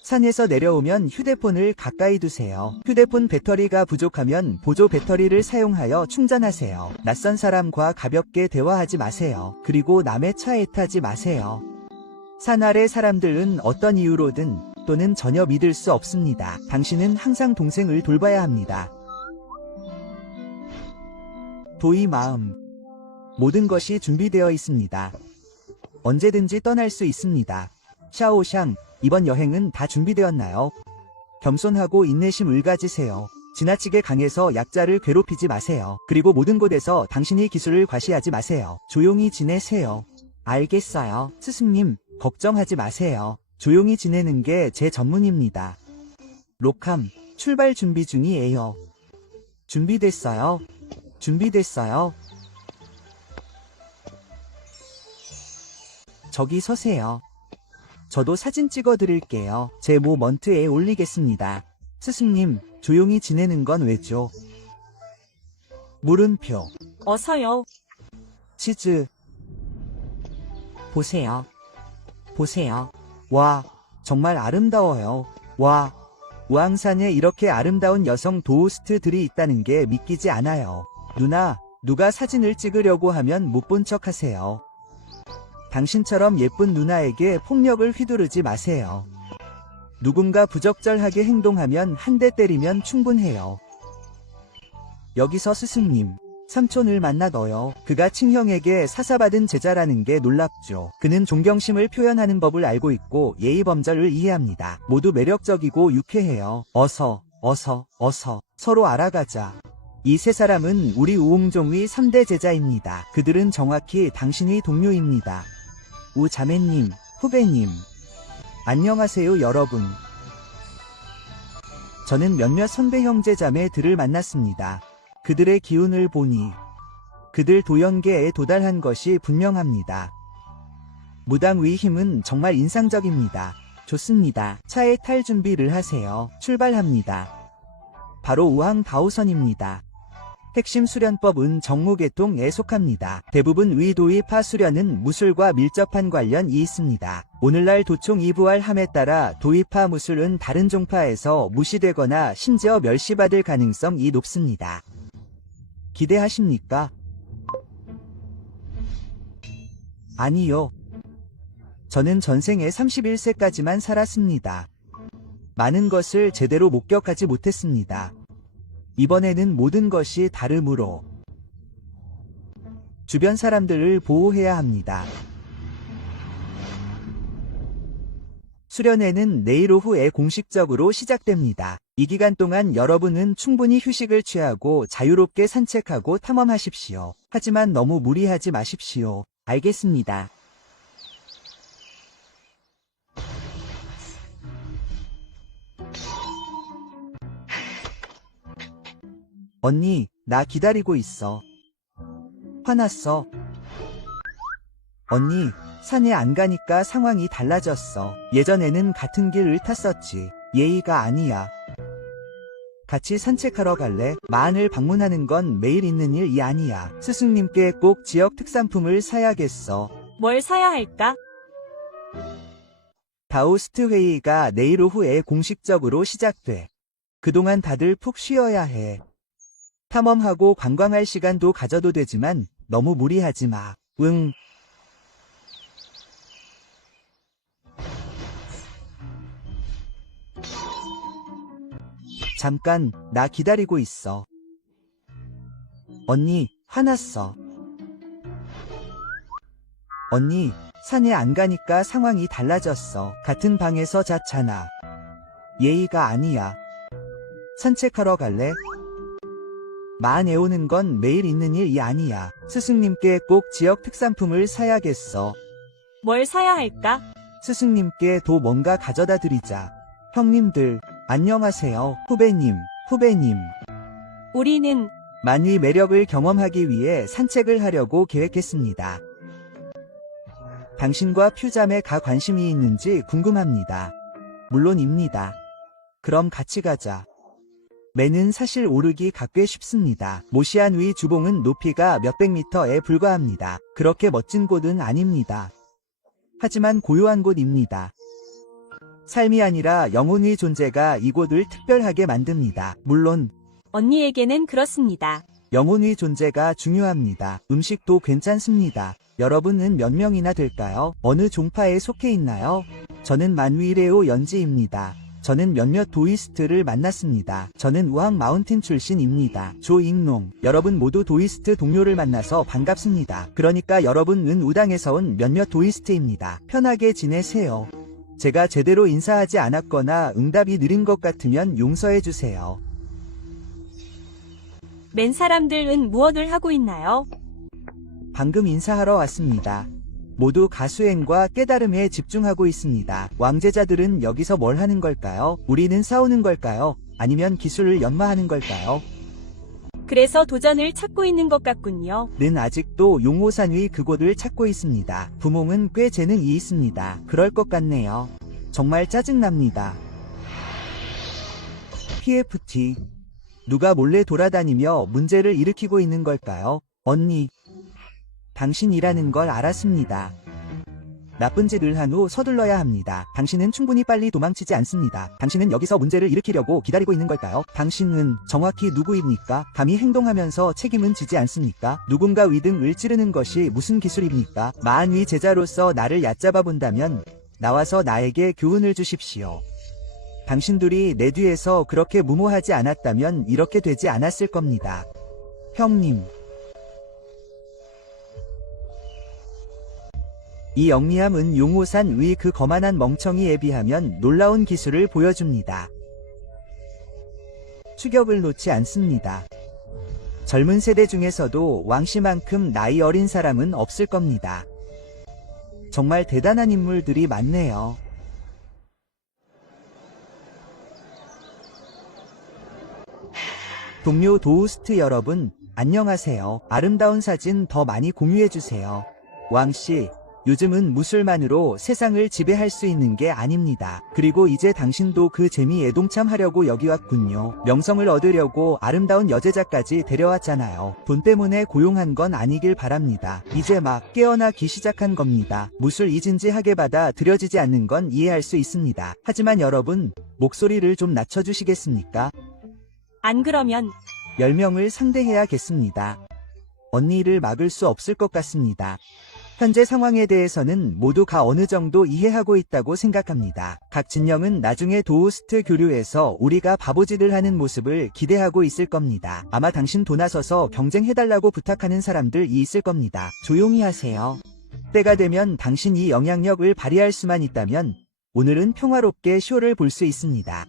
산에서 내려오면 휴대폰을 가까이 두세요. 휴대폰 배터리가 부족하면 보조 배터리를 사용하여 충전하세요. 낯선 사람과 가볍게 대화하지 마세요. 그리고 남의 차에 타지 마세요. 산 아래 사람들은 어떤 이유로든 또는 전혀 믿을 수 없습니다. 당신은 항상 동생을 돌봐야 합니다. 도의 마음. 모든 것이 준비되어 있습니다. 언제든지 떠날 수 있습니다. 샤오샹, 이번 여행은 다 준비되었나요? 겸손하고 인내심을 가지세요. 지나치게 강해서 약자를 괴롭히지 마세요. 그리고 모든 곳에서 당신의 기술을 과시하지 마세요. 조용히 지내세요. 알겠어요. 스승님, 걱정하지 마세요. 조용히 지내는 게 제 전문입니다. 록함, 출발 준비 중이에요. 준비됐어요? 준비됐어요? 저기 서세요. 저도 사진 찍어 드릴게요. 제 모먼트에 올리겠습니다. 스승님, 조용히 지내는 건 왜죠? 물음표. 어서요. 치즈. 보세요. 보세요. 와, 정말 아름다워요. 와, 우앙산에 이렇게 아름다운 여성 도우스트들이 있다는 게 믿기지 않아요. 누나, 누가 사진을 찍으려고 하면 못 본 척 하세요. 당신처럼 예쁜 누나에게 폭력을 휘두르지 마세요. 누군가 부적절하게 행동하면 한 대 때리면 충분해요. 여기서 스승님, 삼촌을 만나둬요. 그가 친형에게 사사받은 제자라는 게 놀랍죠. 그는 존경심을 표현하는 법을 알고 있고 예의범절을 이해합니다. 모두 매력적이고 유쾌해요. 어서 서로 알아가자. 이 세 사람은 우리 우홍종의 3대 제자입니다. 그들은 정확히 당신의 동료입니다. 우 자매님, 후배님. 안녕하세요 여러분. 저는 몇몇 선배 형제 자매들을 만났습니다. 그들의 기운을 보니 그들 도연계에 도달한 것이 분명합니다. 무당의 힘은 정말 인상적입니다. 좋습니다. 차에 탈 준비를 하세요. 출발합니다. 바로 우항 다오선입니다. 핵심 수련법은 정무계통에 속합니다. 대부분 의도의파 수련은 무술과 밀접한 관련이 있습니다. 오늘날 도총 이부활함에 따라 도의파 무술은 다른 종파에서 무시되거나 심지어 멸시받을 가능성이 높습니다. 기대하십니까? 아니요. 저는 전생에 31세까지만 살았습니다. 많은 것을 제대로 목격하지 못했습니다. 이번에는 모든 것이 다르므로 주변 사람들을 보호해야 합니다. 수련회는 내일 오후에 공식적으로 시작됩니다. 이 기간 동안 여러분은 충분히 휴식을 취하고 자유롭게 산책하고 탐험하십시오. 하지만 너무 무리하지 마십시오. 알겠습니다. 언니, 나 기다리고 있어. 화났어. 언니, 산에 안 가니까 상황이 달라졌어. 예전에는 같은 길을 탔었지. 예의가 아니야. 같이 산책하러 갈래? 마을을 방문하는 건 매일 있는 일이 아니야. 스승님께 꼭 지역 특산품을 사야겠어. 뭘 사야 할까? 다오스트 회의가 내일 오후에 공식적으로 시작돼. 그동안 다들 푹 쉬어야 해. 탐험하고 관광할 시간도 가져도 되지만 너무 무리하지 마. 응. 잠깐, 나 기다리고 있어. 언니, 화났어. 언니, 산에 안 가니까 상황이 달라졌어. 같은 방에서 잤잖아. 예의가 아니야. 산책하러 갈래? 마을에 오는 건 매일 있는 일이 아니야. 스승님께 꼭 지역 특산품을 사야겠어. 뭘 사야 할까? 스승님께 도 뭔가 가져다 드리자. 형님들, 안녕하세요. 후배님. 우리는 만휘 매력을 경험하기 위해 산책을 하려고 계획했습니다. 당신과 퓨잠에 가 관심이 있는지 궁금합니다. 물론입니다. 그럼 같이 가자. 매는 사실 오르기 꽤 쉽습니다. 모시안 위 주봉은 높이가 몇백 미터에 불과합니다. 그렇게 멋진 곳은 아닙니다. 하지만 고요한 곳입니다. 삶이 아니라 영혼의 존재가 이곳을 특별하게 만듭니다. 물론 언니에게는 그렇습니다. 영혼의 존재가 중요합니다. 음식도 괜찮습니다. 여러분은 몇 명이나 될까요? 어느 종파에 속해 있나요? 저는 만위레오 연지입니다. 저는 몇몇 도이스트를 만났습니다. 저는 우왕 마운틴 출신입니다. 조익농. 여러분 모두 도이스트 동료를 만나서 반갑습니다. 그러니까 여러분은 우당에서 온 몇몇 도이스트입니다. 편하게 지내세요. 제가 제대로 인사하지 않았거나 응답이 느린 것 같으면 용서해주세요. 맨 사람들은 무엇을 하고 있나요? 방금 인사하러 왔습니다. 모두 가수행과 깨달음에 집중하고 있습니다. 왕제자들은 여기서 뭘 하는 걸까요? 우리는 싸우는 걸까요? 아니면 기술을 연마하는 걸까요? 그래서 도전을 찾고 있는 것 같군요. 는 아직도 용호산 위 그곳을 찾고 있습니다. 부몽은 꽤 재능이 있습니다. 그럴 것 같네요. 정말 짜증납니다. PFT. 누가 몰래 돌아다니며 문제를 일으키고 있는 걸까요? 언니. 당신이라는 걸 알았습니다. 나쁜 짓을 한 후 서둘러야 합니다. 당신은 충분히 빨리 도망치지 않습니다. 당신은 여기서 문제를 일으키려고 기다리고 있는 걸까요? 당신은 정확히 누구입니까? 감히 행동하면서 책임은 지지 않습니까? 누군가 위등을 찌르는 것이 무슨 기술입니까? 만위 제자로서 나를 얕잡아 본다면 나와서 나에게 교훈을 주십시오. 당신들이 내 뒤에서 그렇게 무모하지 않았다면 이렇게 되지 않았을 겁니다. 형님. 이 영리함은 용호산 위 그 거만한 멍청이에 비하면 놀라운 기술을 보여줍니다. 추격을 놓지 않습니다. 젊은 세대 중에서도 왕씨만큼 나이 어린 사람은 없을 겁니다. 정말 대단한 인물들이 많네요. 동료 도우스트 여러분, 안녕하세요. 아름다운 사진 더 많이 공유해주세요. 왕씨. 요즘은 무술만으로 세상을 지배할 수 있는 게 아닙니다. 그리고 이제 당신도 그 재미에 동참하려고 여기 왔군요. 명성을 얻으려고 아름다운 여제자까지 데려왔잖아요. 돈 때문에 고용한 건 아니길 바랍니다. 이제 막 깨어나기 시작한 겁니다. 무술 진지하게 받아 들여지지 않는 건 이해할 수 있습니다. 하지만 여러분, 목소리를 좀 낮춰주시겠습니까? 안 그러면 10명을 상대해야겠습니다. 언니를 막을 수 없을 것 같습니다. 현재 상황에 대해서는 모두가 어느 정도 이해하고 있다고 생각합니다. 각 진영은 나중에 도우스트 교류에서 우리가 바보짓을 하는 모습을 기대하고 있을 겁니다. 아마 당신 도나서서 경쟁해달라고 부탁하는 사람들이 있을 겁니다. 조용히 하세요. 때가 되면 당신이 영향력을 발휘할 수만 있다면 오늘은 평화롭게 쇼를 볼 수 있습니다.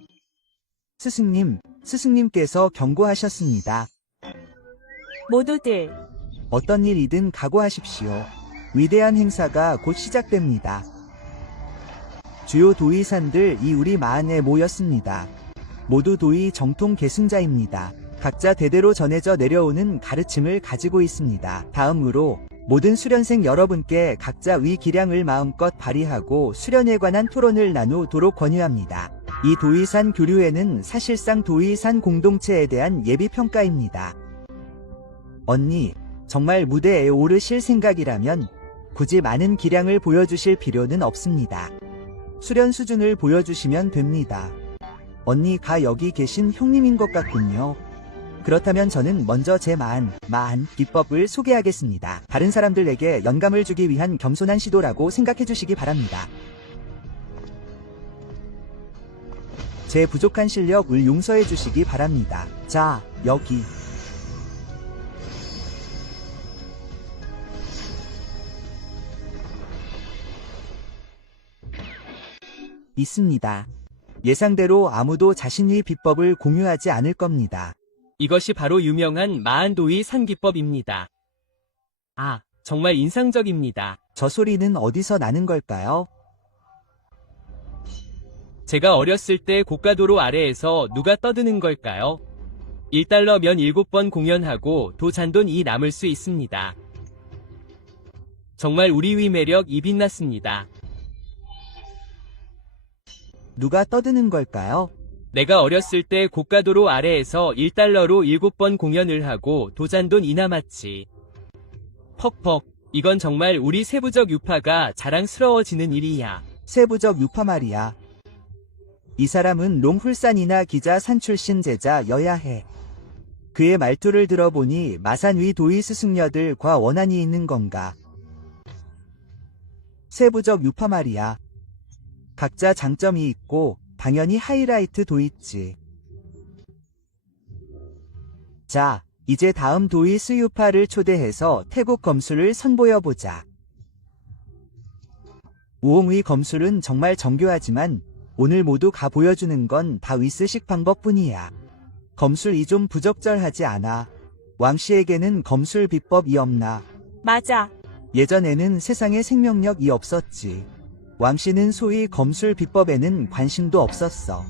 스승님께서 경고하셨습니다. 모두들 어떤 일이든 각오하십시오. 위대한 행사가 곧 시작됩니다. 주요 도의산들이 우리 마을에 모였습니다. 모두 도의 정통 계승자입니다. 각자 대대로 전해져 내려오는 가르침을 가지고 있습니다. 다음으로 모든 수련생 여러분께 각자의 기량을 마음껏 발휘하고 수련에 관한 토론을 나누도록 권유합니다. 이 도의산 교류회는 사실상 도의산 공동체에 대한 예비평가입니다. 언니, 정말 무대에 오르실 생각이라면 굳이 많은 기량을 보여주실 필요는 없습니다. 수련 수준을 보여주시면 됩니다. 언니가 여기 계신 형님인 것 같군요. 그렇다면 저는 먼저 제 마한 비법을 소개하겠습니다. 다른 사람들에게 영감을 주기 위한 겸손한 시도라고 생각해 주시기 바랍니다. 제 부족한 실력을 용서해 주시기 바랍니다. 자, 여기. 있습니다. 예상대로 아무도 자신의 비법을 공유하지 않을 겁니다. 이것이 바로 유명한 마한도의 산기법입니다. 아, 정말 인상적입니다. 저 소리는 어디서 나는 걸까요? 제가 어렸을 때 고가도로 아래에서 누가 떠드는 걸까요? 1달러면 7번 공연하고 도 잔돈이 남을 수 있습니다. 정말 우리의 매력이 빛났습니다. 누가 떠드는 걸까요? 내가 어렸을 때 고가도로 아래에서 1달러로 7번 공연을 하고 도잔돈이 남았지. 퍽퍽, 이건 정말 우리 세부적 유파가 자랑스러워지는 일이야. 세부적 유파 말이야. 이 사람은 롱훌산이나 기자 산 출신 제자여야 해. 그의 말투를 들어보니 마산 위 도의 스승녀들과 원한이 있는 건가? 세부적 유파 말이야. 각자 장점이 있고 당연히 하이라이트도 있지. 자, 이제 다음 도의 스유파를 초대해서 태국 검술을 선보여보자. 우홍의 검술은 정말 정교하지만 오늘 모두가 보여주는 건 다위스식 방법뿐이야. 검술이 좀 부적절하지 않아? 왕씨에게는 검술 비법이 없나? 맞아. 예전에는 세상에 생명력이 없었지. 왕씨는 소위 검술 비법에는 관심도 없었어.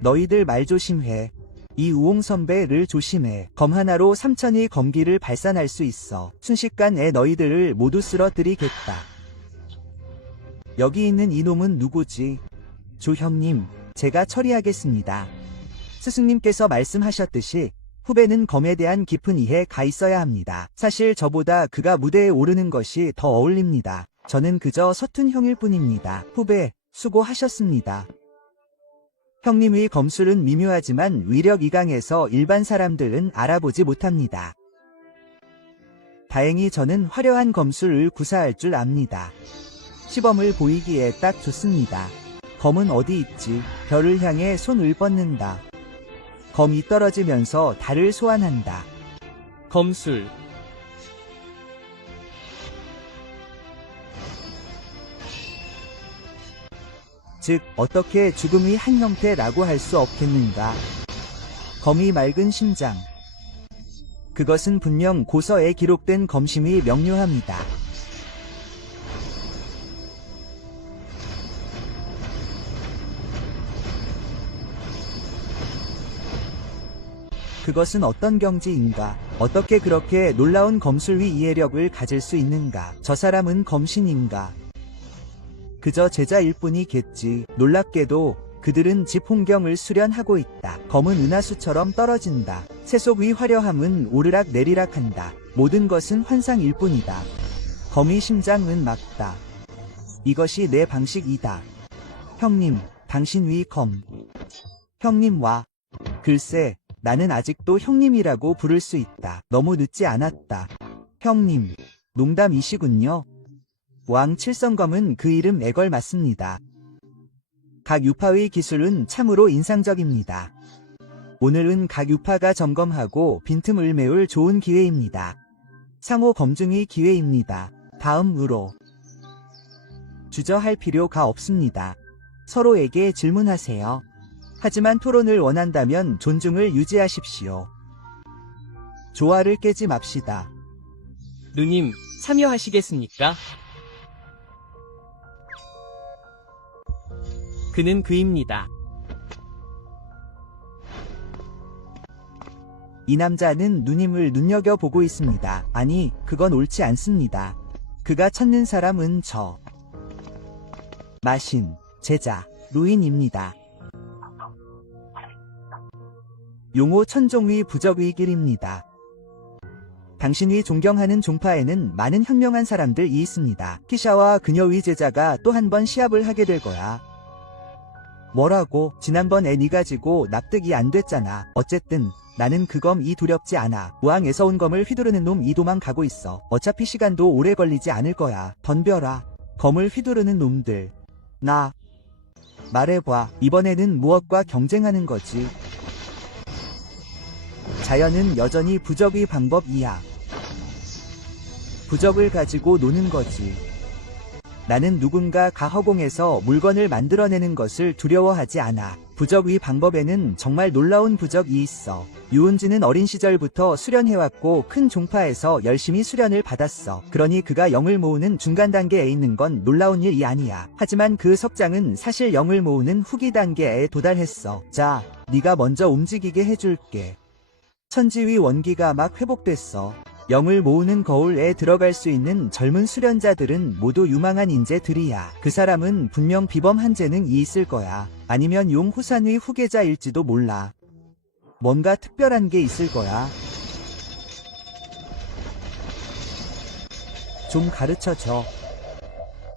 너희들 말 조심해. 이 우홍 선배를 조심해. 검 하나로 3,000의 검기를 발산할 수 있어. 순식간에 너희들을 모두 쓰러뜨리겠다. 여기 있는 이놈은 누구지? 조 형님, 제가 처리하겠습니다. 스승님께서 말씀하셨듯이 후배는 검에 대한 깊은 이해가 있어야 합니다. 사실 저보다 그가 무대에 오르는 것이 더 어울립니다. 저는 그저 서툰 형일 뿐입니다. 후배, 수고하셨습니다. 형님의 검술은 미묘하지만 위력이 강해서 일반 사람들은 알아보지 못합니다. 다행히 저는 화려한 검술을 구사할 줄 압니다. 시범을 보이기에 딱 좋습니다. 검은 어디 있지? 별을 향해 손을 뻗는다. 검이 떨어지면서 달을 소환한다. 검술. 즉, 어떻게 죽음의 한 형태라고 할 수 없겠는가? 검이 맑은 심장. 그것은 분명 고서에 기록된 검심이 명료합니다. 그것은 어떤 경지인가? 어떻게 그렇게 놀라운 검술위 이해력을 가질 수 있는가? 저 사람은 검신인가? 그저 제자일 뿐이겠지. 놀랍게도 그들은 집 홍경을 수련하고 있다. 검은 은하수처럼 떨어진다. 세속의 화려함은 오르락 내리락 한다. 모든 것은 환상일 뿐이다. 검의 심장은 막다. 이것이 내 방식이다. 형님, 당신 위 검. 형님 와. 글쎄, 나는 아직도 형님이라고 부를 수 있다. 너무 늦지 않았다. 형님, 농담이시군요. 왕 칠성검은 그 이름 애걸 맞습니다. 각 유파의 기술은 참으로 인상적입니다. 오늘은 각 유파가 점검하고 빈틈을 메울 좋은 기회입니다. 상호 검증의 기회입니다. 다음으로 주저할 필요가 없습니다. 서로에게 질문하세요. 하지만 토론을 원한다면 존중을 유지하십시오. 조화를 깨지 맙시다. 누님, 참여하시겠습니까? 그는 그입니다. 이 남자는 누님을 눈여겨보고 있습니다. 아니, 그건 옳지 않습니다. 그가 찾는 사람은 저 마신 제자 루인입니다. 용호 천종의 부적의 길입니다. 당신이 존경하는 종파에는 많은 현명한 사람들이 있습니다. 키샤와 그녀의 제자가 또 한 번 시합을 하게 될 거야. 뭐라고? 지난번에 네가 지고 납득이 안 됐잖아. 어쨌든 나는 그 검이 두렵지 않아. 우왕에서 온 검을 휘두르는 놈이 도망가고 있어. 어차피 시간도 오래 걸리지 않을 거야. 덤벼라. 검을 휘두르는 놈들. 나 말해봐. 이번에는 무엇과 경쟁하는 거지? 자연은 여전히 부적의 방법이야. 부적을 가지고 노는 거지. 나는 누군가가 허공에서 물건을 만들어내는 것을 두려워하지 않아. 부적의 방법에는 정말 놀라운 부적이 있어. 유은지는 어린 시절부터 수련해왔고 큰 종파에서 열심히 수련을 받았어. 그러니 그가 영을 모으는 중간 단계에 있는 건 놀라운 일이 아니야. 하지만 그 석장은 사실 영을 모으는 후기 단계에 도달했어. 자, 네가 먼저 움직이게 해줄게. 천지위 원기가 막 회복됐어. 영을 모으는 거울에 들어갈 수 있는 젊은 수련자들은 모두 유망한 인재들이야. 그 사람은 분명 비범한 재능이 있을 거야. 아니면 용호산의 후계자일지도 몰라. 뭔가 특별한 게 있을 거야. 좀 가르쳐줘.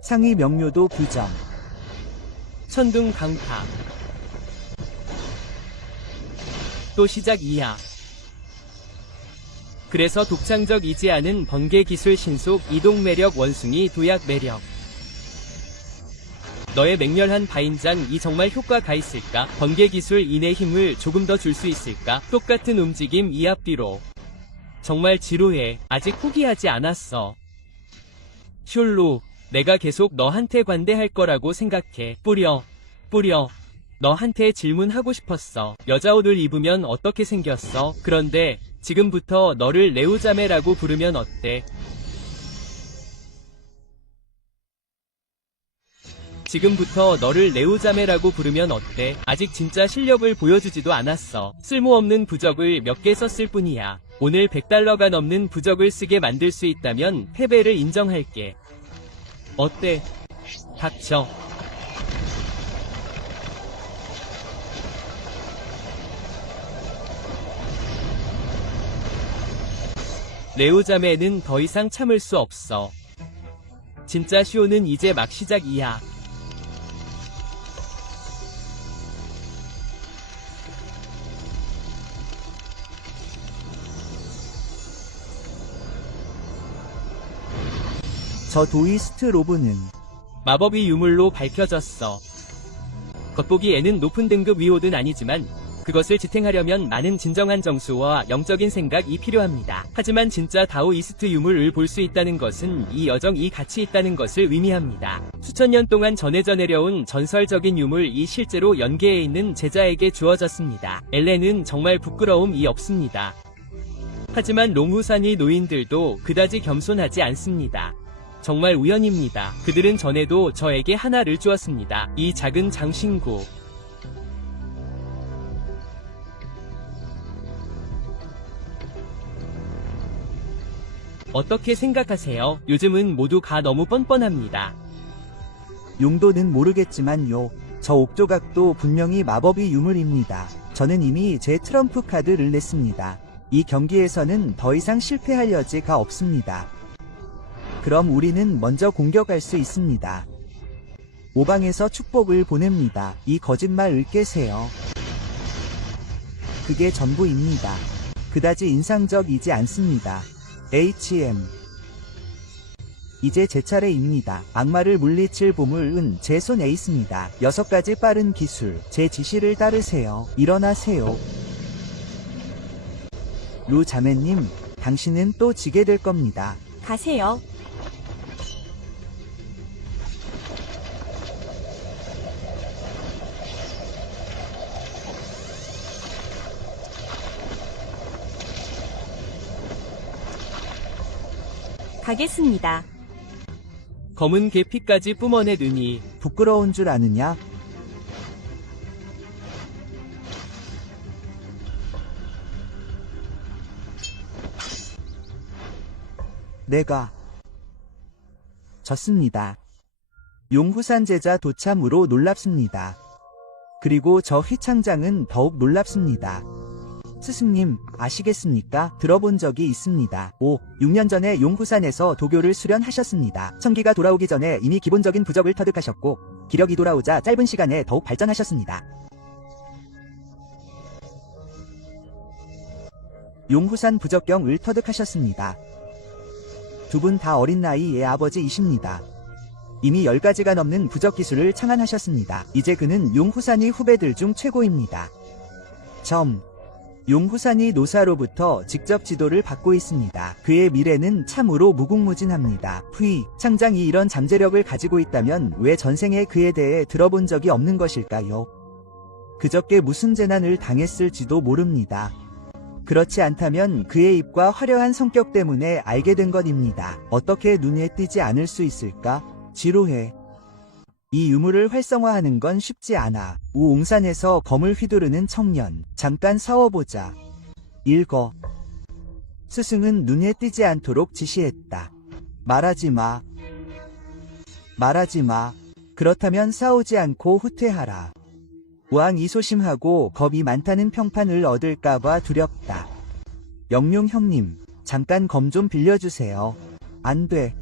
상위 명료도 규정. 천둥 강타. 또 시작이야. 그래서 독창적이지 않은 번개 기술 신속 이동 매력 원숭이 도약 매력. 너의 맹렬한 바인장이 정말 효과가 있을까? 번개 기술 인의 힘을 조금 더 줄 수 있을까? 똑같은 움직임 이 앞뒤로. 정말 지루해. 아직 포기하지 않았어. 숄로, 내가 계속 너한테 관대할 거라고 생각해. 뿌려. 너한테 질문하고 싶었어. 여자 옷을 입으면 어떻게 생겼어? 그런데 지금부터 너를 레오자메라고 부르면 어때? 지금부터 너를 레오자메라고 부르면 어때? 아직 진짜 실력을 보여주지도 않았어. 쓸모없는 부적을 몇 개 썼을 뿐이야. 오늘 $100가 넘는 부적을 쓰게 만들 수 있다면 패배를 인정할게. 어때? 닥쳐. 레오자메는 더 이상 참을 수 없어. 진짜 쇼는 이제 막 시작이야. 저 도이스트 로브는 마법이 유물로 밝혀졌어. 겉보기에는 높은 등급 위호든 아니지만 그것을 지탱하려면 많은 진정한 정수와 영적인 생각이 필요합니다. 하지만 진짜 다오이스트 유물을 볼 수 있다는 것은 이 여정이 가치 있다는 것을 의미합니다. 수천 년 동안 전해져 내려온 전설적인 유물이 실제로 연계해 있는 제자에게 주어졌습니다. 엘렌은 정말 부끄러움이 없습니다. 하지만 롱후산의 노인들도 그다지 겸손하지 않습니다. 정말 우연입니다. 그들은 전에도 저에게 하나를 주었습니다. 이 작은 장신구. 어떻게 생각하세요? 요즘은 모두가 너무 뻔뻔합니다. 용도는 모르겠지만요. 저 옥조각도 분명히 마법의 유물입니다. 저는 이미 제 트럼프 카드를 냈습니다. 이 경기에서는 더 이상 실패할 여지가 없습니다. 그럼 우리는 먼저 공격할 수 있습니다. 오방에서 축복을 보냅니다. 이 거짓말을 깨세요. 그게 전부입니다. 그다지 인상적이지 않습니다. HM. 이제 제 차례입니다. 악마를 물리칠 보물은 제 손에 있습니다. 6가지 빠른 기술, 제 지시를 따르세요. 일어나세요. 루 자매님, 당신은 또 지게 될 겁니다. 가세요. 가겠습니다. 검은 계피까지 뿜어내느니 부끄러운 줄 아느냐? 내가 졌습니다. 용후산 제자 도참으로 놀랍습니다. 그리고 저 휘창장은 더욱 놀랍습니다. 스승님, 아시겠습니까? 들어본 적이 있습니다. 6년 전에 용후산에서 도교를 수련하셨습니다. 청기가 돌아오기 전에 이미 기본적인 부적을 터득하셨고, 기력이 돌아오자 짧은 시간에 더욱 발전하셨습니다. 용후산 부적경을 터득하셨습니다. 두 분 다 어린 나이의 아버지이십니다. 이미 10가지가 넘는 부적 기술을 창안하셨습니다. 이제 그는 용후산이 후배들 중 최고입니다. 용후산이 노사로부터 직접 지도를 받고 있습니다. 그의 미래는 참으로 무궁무진합니다. 창장이 이런 잠재력을 가지고 있다면 왜 전생에 그에 대해 들어본 적이 없는 것일까요? 그저께 무슨 재난을 당했을지도 모릅니다. 그렇지 않다면 그의 입과 화려한 성격 때문에 알게 된 것입니다. 어떻게 눈에 띄지 않을 수 있을까? 지루해. 이 유물을 활성화하는 건 쉽지 않아. 우옹산에서 검을 휘두르는 청년. 잠깐 싸워보자. 읽어. 스승은 눈에 띄지 않도록 지시했다. 말하지 마. 말하지 마. 그렇다면 싸우지 않고 후퇴하라. 왕이 소심하고 겁이 많다는 평판을 얻을까봐 두렵다. 영룡 형님, 잠깐 검 좀 빌려주세요. 안 돼.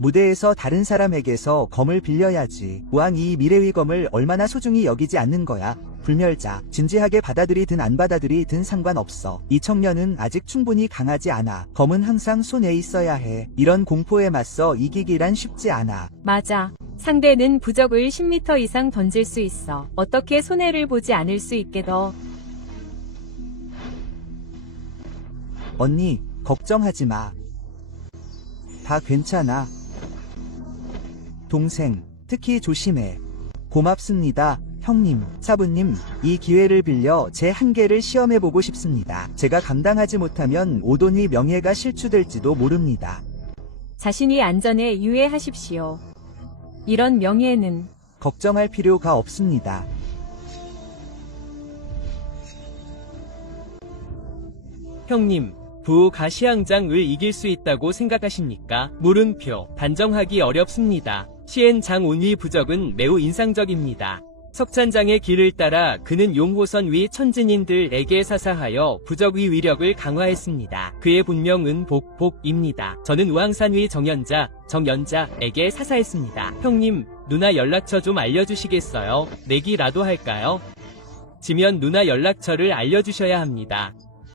무대에서 다른 사람에게서 검을 빌려야지. 왕이 이 미래의 검을 얼마나 소중히 여기지 않는 거야. 불멸자, 진지하게 받아들이든 안 받아들이든 상관없어. 이 청년은 아직 충분히 강하지 않아. 검은 항상 손에 있어야 해. 이런 공포에 맞서 이기기란 쉽지 않아. 맞아. 상대는 부적을 10m 이상 던질 수 있어. 어떻게 손해를 보지 않을 수 있게 더. 언니, 걱정하지 마. 다 괜찮아. 동생, 특히 조심해. 고맙습니다, 형님, 사부님. 이 기회를 빌려 제 한계를 시험해보고 싶습니다. 제가 감당하지 못하면 오돈이 명예가 실추될지도 모릅니다. 자신이 안전에 유의하십시오. 이런 명예는 걱정할 필요가 없습니다. 형님, 부 가시황장을 이길 수 있다고 생각하십니까? 물음표, 단정하기 어렵습니다. 시엔장 온리 부적은 매우 인상적입니다. 석찬장의 길을 따라 그는 용호선 위 천진인들에게 사사하여 부적의 위력을 강화했습니다. 그의 본명은 복복입니다. 저는 우왕산 위 정연자에게 사사했습니다. 형님, 누나 연락처 좀 알려주시겠어요? 내기라도 할까요? 지면 누나 연락처를 알려주셔야 합니다.